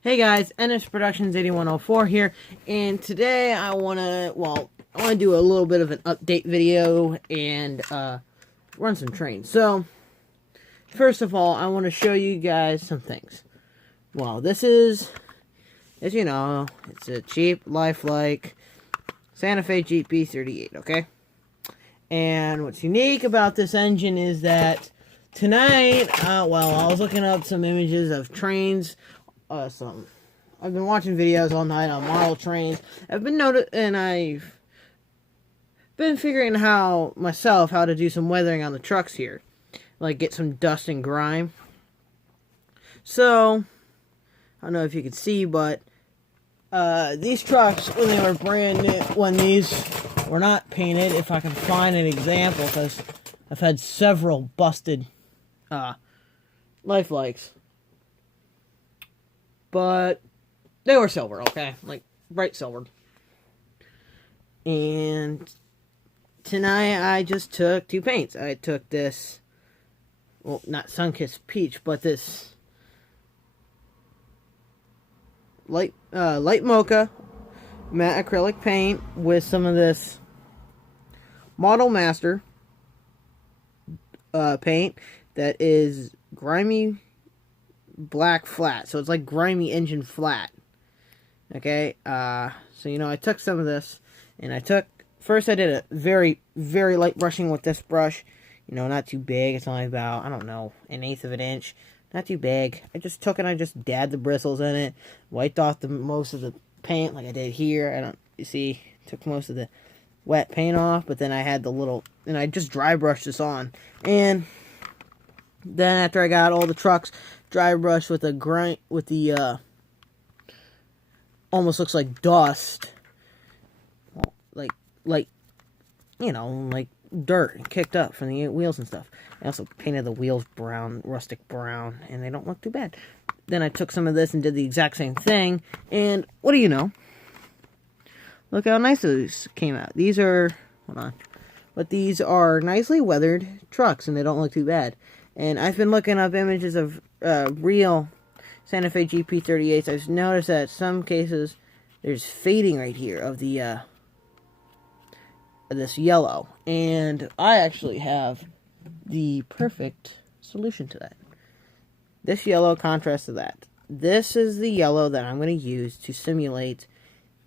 Hey guys, NS Productions 8104 here, and today I want to do a little bit of an update video and run some trains. So, first of all, I want to show you guys some things. Well, this is, as you know, it's a cheap, lifelike Santa Fe GP38, okay? And what's unique about this engine is that tonight, I was looking up some images of trains. I've been watching videos all night on model trains. I've been figuring how to do some weathering on the trucks here, like get some dust and grime. So I don't know if you can see, but these trucks, when they were brand new, when these were not painted, if I can find an example, because I've had several busted lifelikes. But they were silver, okay? Like, bright silver. And tonight I just took two paints. I took this, well, not Sunkissed Peach, but this light mocha matte acrylic paint with some of this Model Master paint that is grimy black flat, so it's like grimy engine flat. Okay, so I took some of this, and I did a very, very light brushing with this brush. Not too big. It's only about, I don't know, 1/8 of an inch. Not too big. I just took it and I just dabbed the bristles in it, wiped off most of the paint like I did here. You see, took most of the wet paint off, but then I had and I just dry brushed this on. And then after I got all the trucks dry brushed with the almost looks like dust, like dirt kicked up from the wheels and stuff. I also painted the wheels brown, rustic brown, and they don't look too bad. Then I took some of this and did the exact same thing, and what do you know? Look how nice those came out. These are, hold on, but these are nicely weathered trucks, and they don't look too bad. And I've been looking up images of real Santa Fe GP38s. I've noticed that in some cases there's fading right here of the this yellow, and I actually have the perfect solution to that. This yellow contrasts to that. This is the yellow that I'm going to use to simulate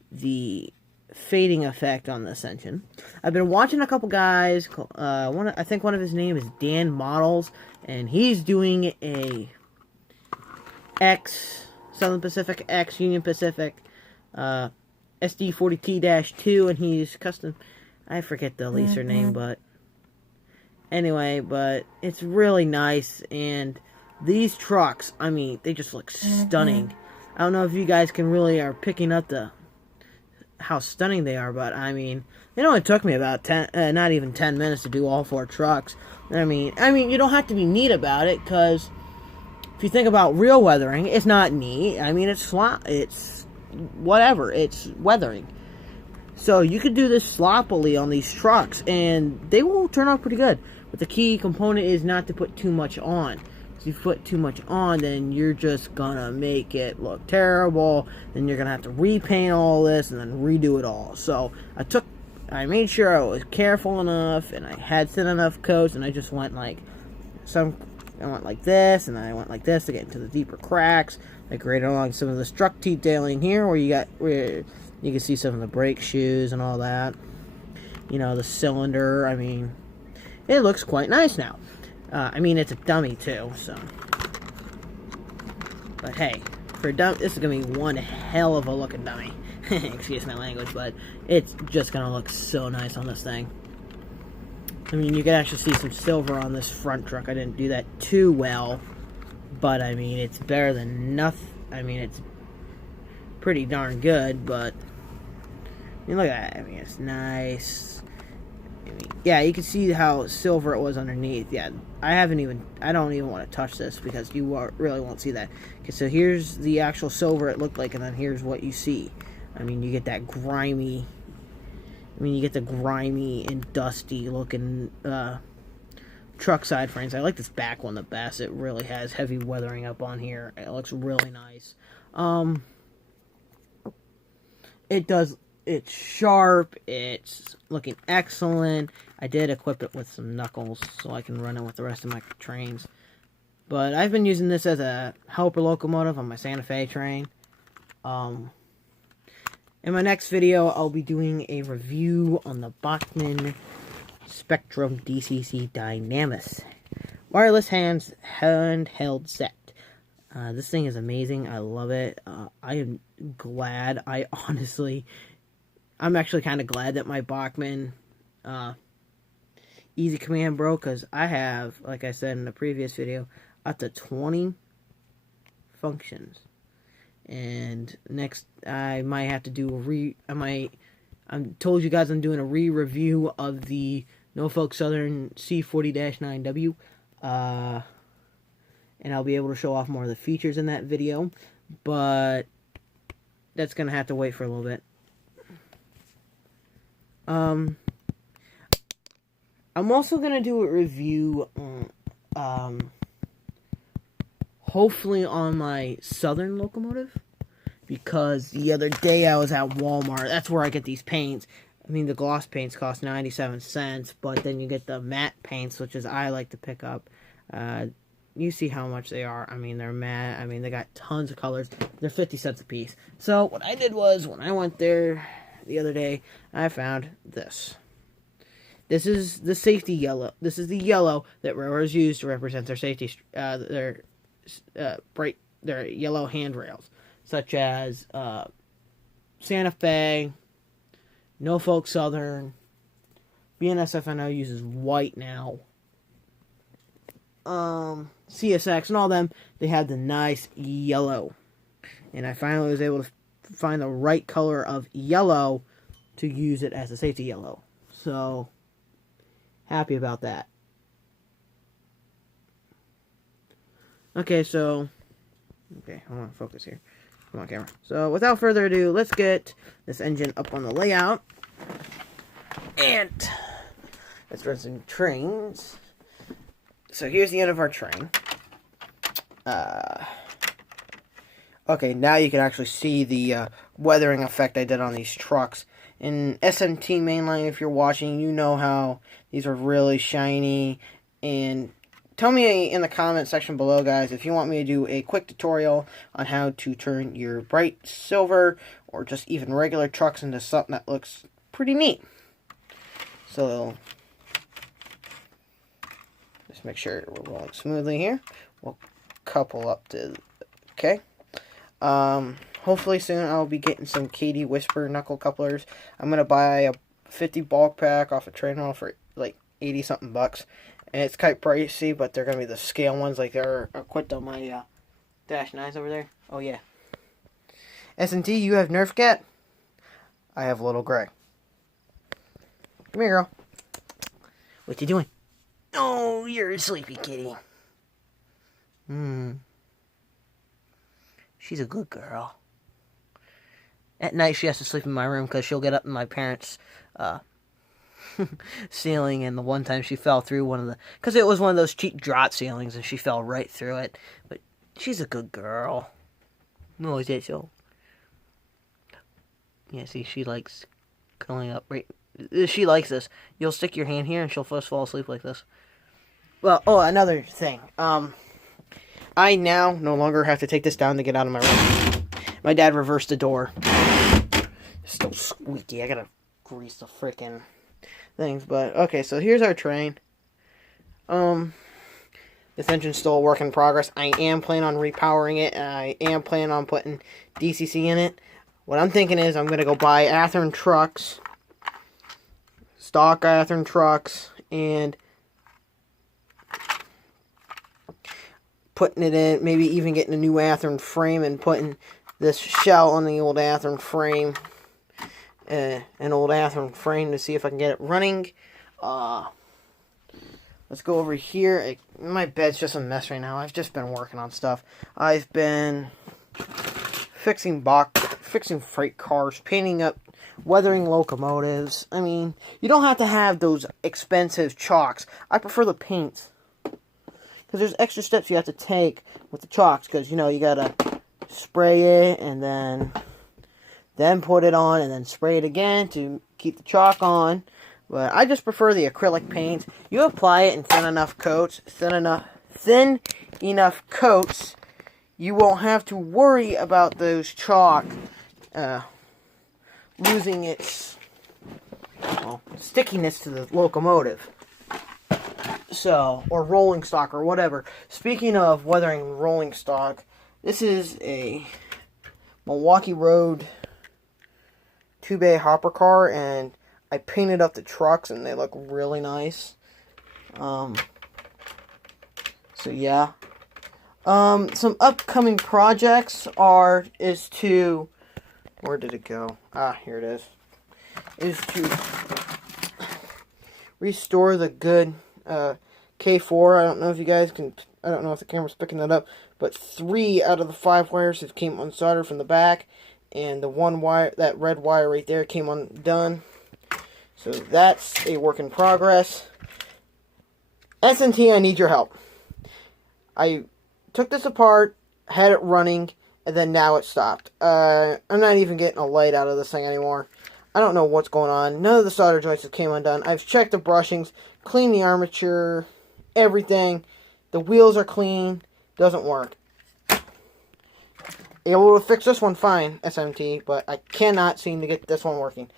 the fading effect on this engine. I've been watching a couple guys. I think one of his name is Dan Models, and he's doing a Southern Pacific X Union Pacific SD40T-2, and he's custom. I forget the leaser name, but anyway, but it's really nice. And these trucks, I mean, they just look stunning. I don't know if you guys are picking up how stunning they are, but I mean, it only took me about not even 10 minutes to do all 4 trucks. I mean, you don't have to be neat about it, because if you think about real weathering, it's not neat. I mean, it's whatever, it's weathering. So you could do this sloppily on these trucks, and they will turn out pretty good. But the key component is not to put too much on. If you put too much on, then you're just gonna make it look terrible. Then you're gonna have to repaint all this and then redo it all. So I made sure I was careful enough, and I had thin enough coats, and I just went I went like this, and then I went like this to get into the deeper cracks. Like right along some of the struck detailing here, where you can see some of the brake shoes and all that. The cylinder, I mean, it looks quite nice now. I mean, it's a dummy too, so. But hey, for a dummy, this is going to be one hell of a looking dummy. Excuse my language, but it's just going to look so nice on this thing. I mean, you can actually see some silver on this front truck. I didn't do that too well, but I mean, it's better than nothing. I mean, it's pretty darn good, but I mean, look at that. I mean, it's nice. I mean, yeah, you can see how silver it was underneath. Yeah, I don't even want to touch this, because you really won't see that. Okay, so here's the actual silver it looked like, and then here's what you see. I mean, you get that grimy, and dusty looking truck side frames. I like this back one the best. It really has heavy weathering up on here. It looks really nice. It's sharp. It's looking excellent. I did equip it with some knuckles so I can run it with the rest of my trains. But I've been using this as a helper locomotive on my Santa Fe train. In my next video, I'll be doing a review on the Bachmann Spectrum DCC Dynamis wireless handheld set. This thing is amazing. I love it. I am glad. I'm actually kind of glad that my Bachmann Easy Command broke, because I have, like I said in the previous video, up to 20 functions. And next, I might have to do I told you guys I'm doing a re-review of the Norfolk Southern C40-9W. And I'll be able to show off more of the features in that video. But that's going to have to wait for a little bit. I'm also going to do a review hopefully on my Southern locomotive, because the other day I was at Walmart. That's where I get these paints. I mean, the gloss paints cost 97 cents, but then you get the matte paints, which is I like to pick up. You see how much they are. I mean, they're matte. I mean, they got tons of colors. They're 50 cents a piece. So what I did was, when I went there the other day, I found this. This is the safety yellow. This is the yellow that railroads use to represent their safety, their yellow handrails, such as Santa Fe, Norfolk Southern, BNSF I know uses white now. CSX and all them, they had the nice yellow, and I finally was able to find the right color of yellow to use it as a safety yellow. So happy about that. Okay, hold on, focus here. Come on, camera. So, without further ado, let's get this engine up on the layout. And let's run some trains. So, here's the end of our train. Okay, now you can actually see the weathering effect I did on these trucks. In SMT mainline, if you're watching, you know how these are really shiny. And tell me in the comment section below, guys, if you want me to do a quick tutorial on how to turn your bright silver or just even regular trucks into something that looks pretty neat. So, just make sure we're rolling smoothly here. We'll couple up to, okay. Hopefully soon I'll be getting some KD Whisper knuckle couplers. I'm going to buy a 50 bulk pack off of Trainwell for like 80 something bucks. And it's quite pricey, but they're going to be the scale ones, like they're equipped on my Dash 9s over there. Oh yeah. S&T, you have Nerf Cat? I have Little Gray. Come here, girl. What you doing? Oh, you're a sleepy kitty. She's a good girl. At night, she has to sleep in my room because she'll get up in my parents' ceiling. And the one time she fell through one of the... Because it was one of those cheap drop ceilings, and she fell right through it. But she's a good girl. No, is that so? Yeah, see, she likes curling up right... She likes this. You'll stick your hand here, and she'll first fall asleep like this. Well, oh, another thing. I now no longer have to take this down to get out of my room. My dad reversed the door. It's still squeaky. I gotta grease the frickin' things. But, okay, so here's our train. This engine's still a work in progress. I am planning on repowering it, and I am planning on putting DCC in it. What I'm thinking is I'm gonna go buy Athearn trucks. Stock Athearn trucks. And putting it in, maybe even getting a new Athearn frame and putting this shell on the old Athearn frame, an old Athearn frame, to see if I can get it running. Let's go over here. My bed's just a mess right now. I've just been working on stuff. I've been fixing freight cars, painting up, weathering locomotives. I mean, you don't have to have those expensive chalks. I prefer the paints. because there's extra steps you have to take with the chalks, because, you know, you gotta spray it, and then put it on, and then spray it again to keep the chalk on. But I just prefer the acrylic paint. You apply it in thin enough coats, you won't have to worry about those chalk losing its stickiness to the locomotive. So, or rolling stock or whatever. Speaking of weathering rolling stock, this is a Milwaukee Road 2-bay hopper car, and I painted up the trucks and they look really nice. So yeah. Some upcoming projects is to, where did it go? Ah, here it is. Is to restore the good K4. I don't know if you guys can, I don't know if the camera's picking that up, but 3 out of the 5 wires have came unsoldered from the back, and the one wire, that red wire right there, came undone. So that's a work in progress. S&T, I need your help. I took this apart, had it running, and then now it stopped. I'm not even getting a light out of this thing anymore. I don't know what's going on. None of the solder joints have came undone. I've checked the bushings, cleaned the armature, everything. The wheels are clean. Doesn't work. Able to fix this one fine, SMT, but I cannot seem to get this one working.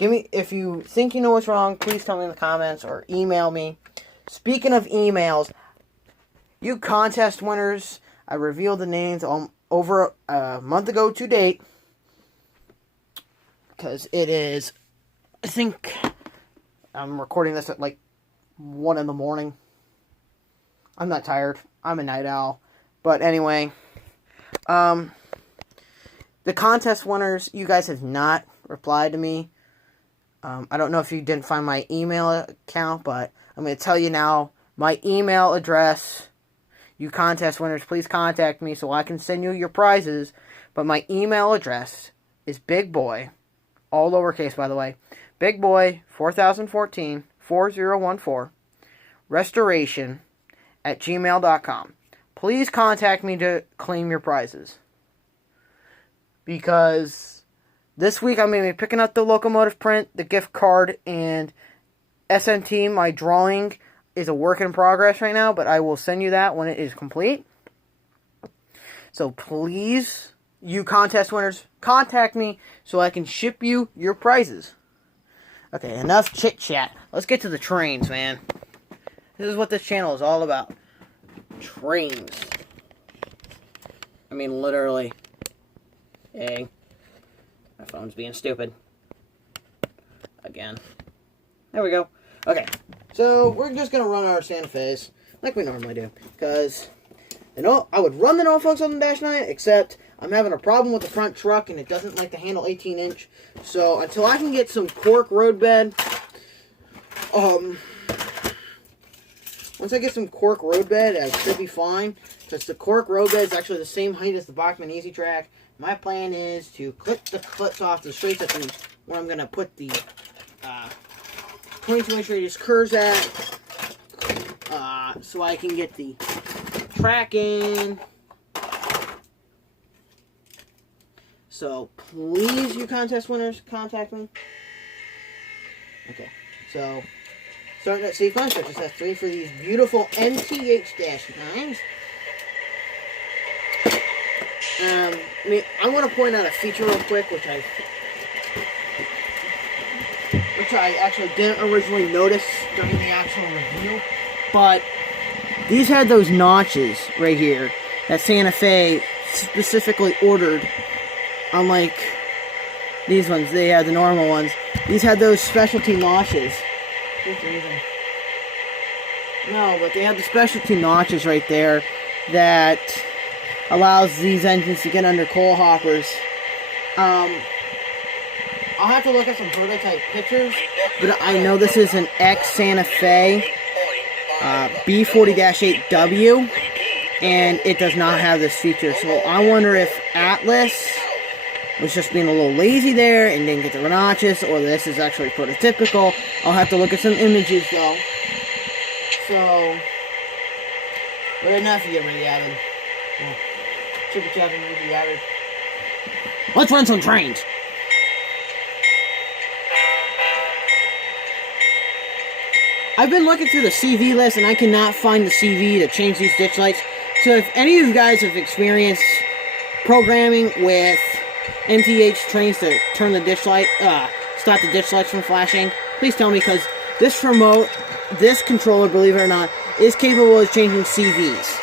If you think you know what's wrong, please tell me in the comments or email me. Speaking of emails, you contest winners, I revealed the names over a month ago to date. Because it is, I think, I'm recording this at like 1 in the morning. I'm not tired. I'm a night owl. But anyway, the contest winners, you guys have not replied to me. I don't know if you didn't find my email account, but I'm going to tell you now. My email address, you contest winners, please contact me so I can send you your prizes. But my email address is bigboy, all lowercase by the way, bigboy4014, restoration@gmail.com. Please contact me to claim your prizes. Because this week I'm going to be picking up the locomotive print, the gift card, and SNT. My drawing is a work in progress right now, but I will send you that when it is complete. So please, you contest winners, contact me so I can ship you your prizes. Okay, enough chit chat. Let's get to the trains, man. This is what this channel is all about. Trains. I mean, literally. Hey. My phone's being stupid. Again. There we go. Okay. So, we're just going to run our Santa Fe's like we normally do. Because, I would run the Norfolk Southern Dash 9, except I'm having a problem with the front truck, and it doesn't like to handle 18-inch. So, until I can get some cork roadbed, once I get some cork roadbed, I should be fine. Because the cork roadbed is actually the same height as the Bachmann Easy Track. My plan is to clip the clips off the straights at where I'm going to put the 22-inch radius curves at, so I can get the track in. So please, you contest winners, contact me. Okay, so starting at sequence, I just have 3 for these beautiful NTH-9s. I want to point out a feature real quick, which I actually didn't originally notice during the actual review, but these had those notches right here that Santa Fe specifically ordered. Unlike these ones, they had the normal ones. These had those specialty notches. No, but they had the specialty notches right there that allows these engines to get under coal hoppers. I'll have to look at some prototype pictures, but I know this is an ex-Santa Fe B40-8W, and it does not have this feature. So I wonder if Atlas was just being a little lazy there and didn't get the notches, or this is actually prototypical. I'll have to look at some images, though. So, But enough of you, Rudy Abbott. Yeah. Super chat and Rudy Abbott. Let's run some trains. I've been looking through the CV list and I cannot find the CV to change these ditch lights. So if any of you guys have experienced programming with MTH trains to turn the ditch light, stop the ditch lights from flashing, please tell me, because this remote, this controller, believe it or not, is capable of changing CVs.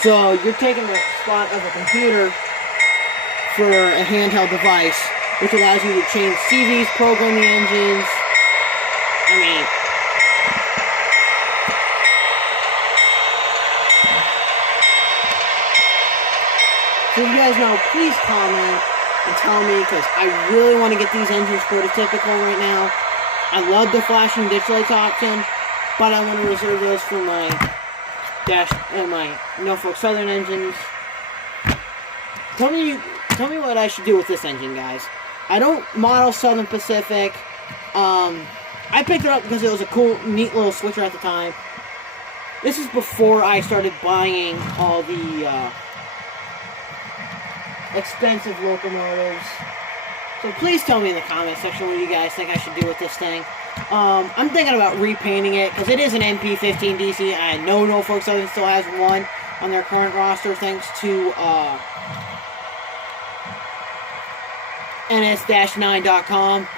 So you're taking the spot of a computer for a handheld device, which allows you to change CVs, program the engines. I mean, so if you guys know, please comment and tell me, because I really want to get these engines prototypical right now. I love the flashing ditch lights option, but I want to reserve those for my my Norfolk Southern engines. Tell me what I should do with this engine, guys. I don't model Southern Pacific. I picked it up because it was a cool, neat little switcher at the time. This is before I started buying all the expensive locomotives. So please tell me in the comment section what you guys think I should do with this thing. I'm thinking about repainting it because it is an NP15 DC. I know Norfolk Southern still has one on their current roster thanks to ns-9.com.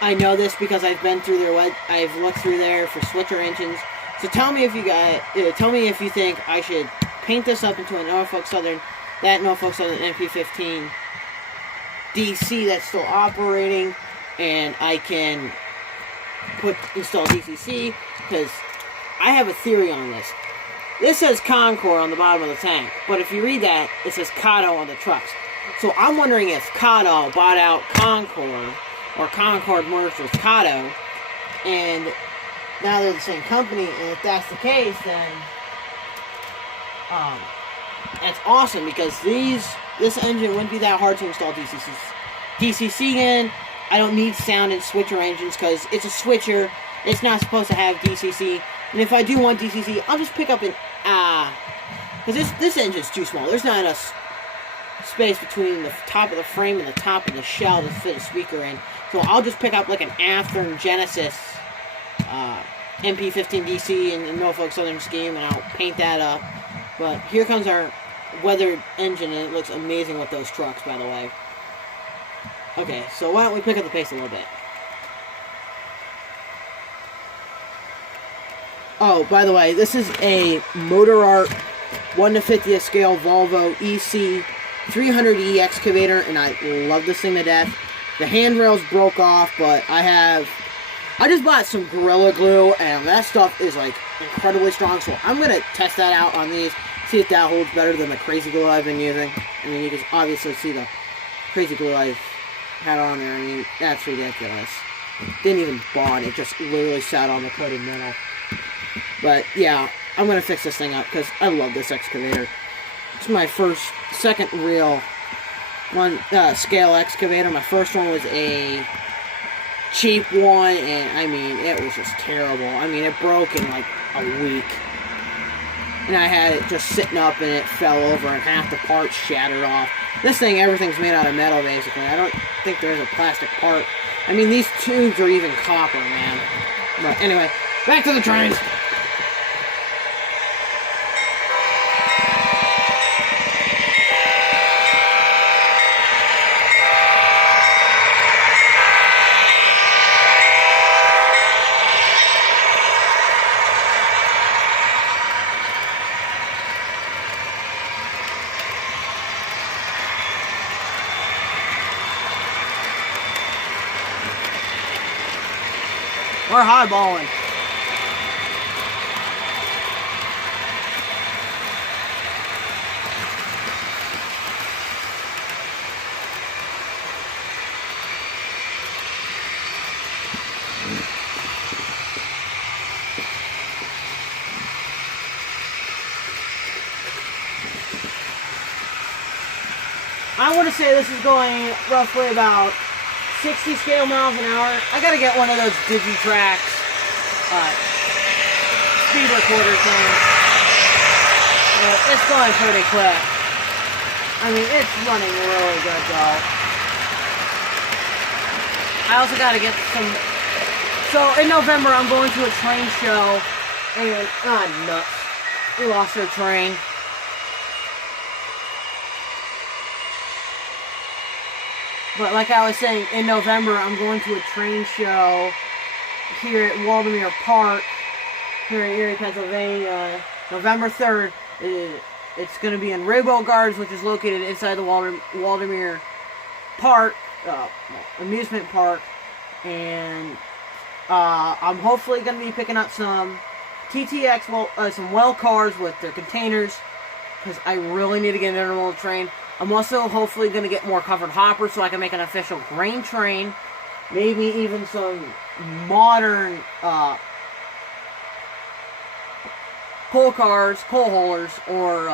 I know this because I've been through their I've looked through there for switcher engines. So tell me if you guys tell me if you think I should paint this up into a Norfolk Southern NP15 DC that's still operating, and I can install DCC, because I have a theory on this. This says Concord on the bottom of the tank, but if you read that, it says Kato on the trucks. So I'm wondering if Kato bought out Concord, or Concord merged with Kato, and now they're the same company, and if that's the case, then that's awesome, because this engine wouldn't be that hard to install DCC in. I don't need sound in switcher engines because it's a switcher. It's not supposed to have DCC. And if I do want DCC, I'll just pick up an because this engine's too small. There's not enough space between the top of the frame and the top of the shell to fit a speaker in. So I'll just pick up like an Athearn Genesis MP15 DC in the Norfolk Southern scheme, and I'll paint that up. But here comes our weathered engine, and it looks amazing with those trucks, by the way. Okay, so why don't we pick up the pace a little bit. Oh, by the way, this is a Motor Art 1/50th scale Volvo EC 300E excavator, and I love this thing to death. The handrails broke off, but I just bought some Gorilla Glue, and that stuff is like incredibly strong, so I'm going to test that out on these, see if that holds better than the crazy glue I've been using. I mean, you can obviously see the crazy glue I've had on there. I mean, that's ridiculous. Didn't even bond, it just literally sat on the coated metal. But yeah, I'm going to fix this thing up because I love this excavator. It's my second real scale excavator. My first one was a cheap one, and I mean, it was just terrible. I mean, it broke in like a week. And I had it just sitting up, and it fell over, and half the parts shattered off. This thing, everything's made out of metal, basically. I don't think there's a plastic part. I mean, these tubes are even copper, man. But anyway, back to the trains. We're highballing. I want to say this is going roughly about 60 scale miles an hour. I gotta get one of those Digitrax speed recorder things. It's going pretty quick. I mean, it's running really good, though. I also got to get some... So, in November, I'm going to a train show, and... nuts. We lost our train. But like I was saying, in November, I'm going to a train show here at Waldameer Park, here in Erie, Pennsylvania. November 3rd. It's going to be in Rainbow Gardens, which is located inside the Waldameer Park, amusement park. And I'm hopefully going to be picking up some TTX, some well cars with their containers, because I really need to get an intermodal train. I'm also hopefully going to get more covered hoppers so I can make an official grain train. Maybe even some modern coal cars, coal haulers, or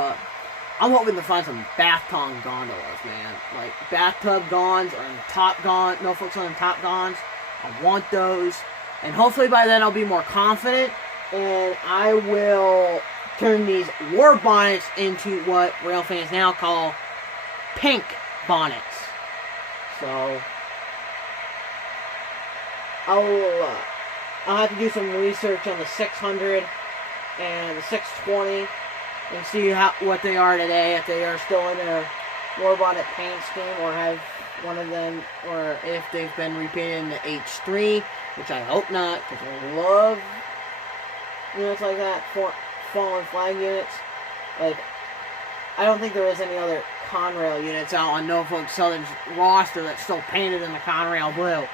I'm hoping to find some bathtub gondolas, man. Like bathtub gonds or top gonds, Norfolk Southern top gonds. I want those. And hopefully by then I'll be more confident, and I will turn these war bonnets into what rail fans now call pink bonnets. So I'll have to do some research on the 600 and the 620 and see what they are today, if they are still in their war bonnet paint scheme, or have one of them, or if they've been repainted in the H3, which I hope not, because I love units like that, fallen flag units. Like, I don't think there is any other Conrail units out on Norfolk Southern's roster that's still painted in the Conrail blue.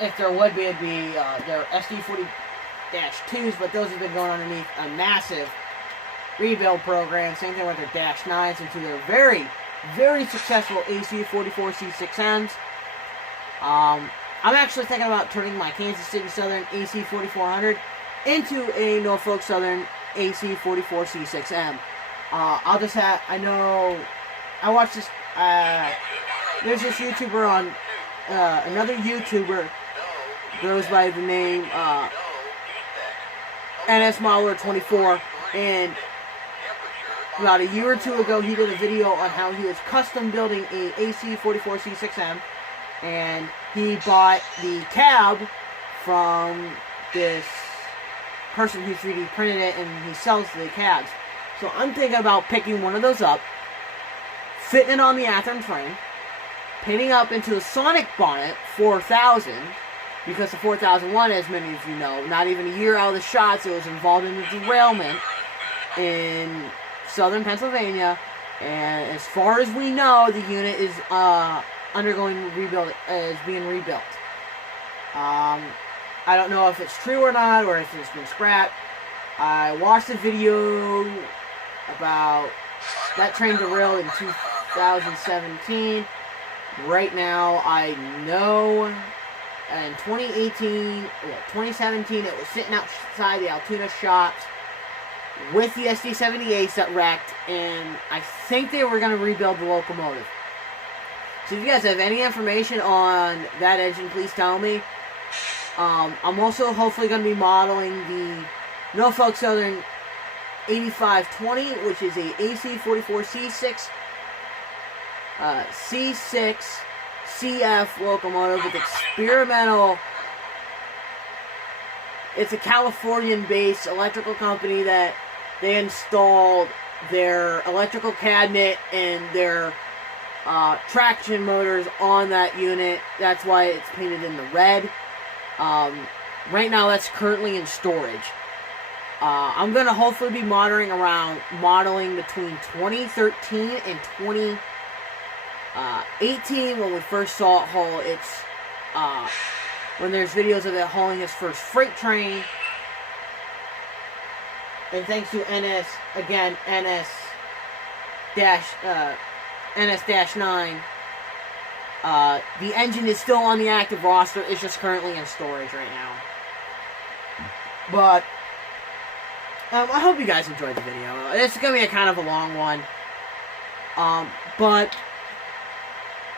If there would be, it'd be their SD40-2s, but those have been going underneath a massive rebuild program. Same thing with their Dash 9s into their very, very successful AC44C6Ms. I'm actually thinking about turning my Kansas City Southern AC4400 into a Norfolk Southern AC44C6M. I'll just have, I know, I watched this, there's this YouTuber on, another YouTuber goes by the name, NS Modeler 24, and about a year or two ago, he did a video on how he was custom building a AC44C6M, and he bought the cab from this person who 3D printed it, and he sells the cabs. So I'm thinking about picking one of those up, fitting it on the Athearn train, painting up into the Sonic Bonnet 4000, because the 4001, as many of you know, not even a year out of the shots, it was involved in a derailment in southern Pennsylvania, and as far as we know, the unit is undergoing rebuild, is being rebuilt. I don't know if it's true or not, or if it's been scrapped. I watched a video about that train derailed in 2017. Right now, I know in 2017, it was sitting outside the Altoona shops with the SD78s that wrecked, and I think they were going to rebuild the locomotive. So if you guys have any information on that engine, please tell me. I'm also hopefully going to be modeling the Norfolk Southern 8520, which is a AC44C6 C6 CF locomotive with experimental. It's a Californian-based electrical company that they installed their electrical cabinet and their traction motors on that unit. That's why it's painted in the red. Right now, that's currently in storage. I'm going to hopefully be modeling between 2013 and 2018 when we first saw it haul its, when there's videos of it hauling its first freight train. And thanks to NS, again, NS-9, the engine is still on the active roster. It's just currently in storage right now. But I hope you guys enjoyed the video. It's going to be a kind of a long one. But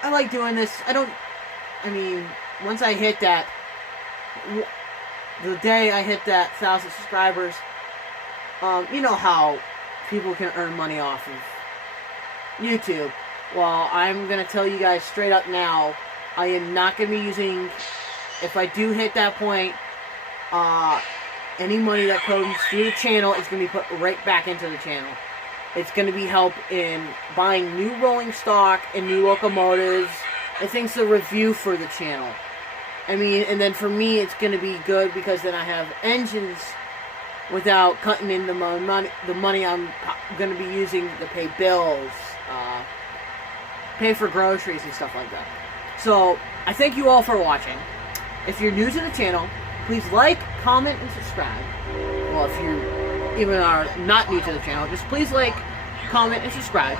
I like doing this. Once I hit that, the day I hit that 1,000 subscribers, you know how people can earn money off of YouTube. Well, I'm going to tell you guys straight up now, I am not going to be using, if I do hit that point, any money that comes through the channel is going to be put right back into the channel. It's going to be help in buying new rolling stock and new locomotives and things to review for the channel. I mean, and then for me, it's going to be good because then I have engines without cutting in the money I'm going to be using to pay bills, pay for groceries and stuff like that. So, I thank you all for watching. If you're new to the channel, please like, comment, and subscribe. Well, if you even are not new to the channel, just please like, comment, and subscribe.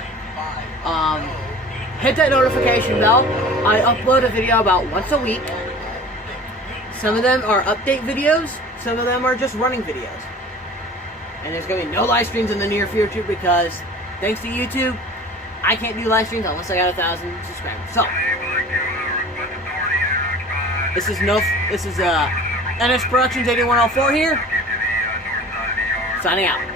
Hit that notification bell. I upload a video about once a week. Some of them are update videos. Some of them are just running videos. And there's going to be no live streams in the near future because, thanks to YouTube, I can't do live streams unless I got 1,000 subscribers. So, this is NS Productions 8104 here, signing out.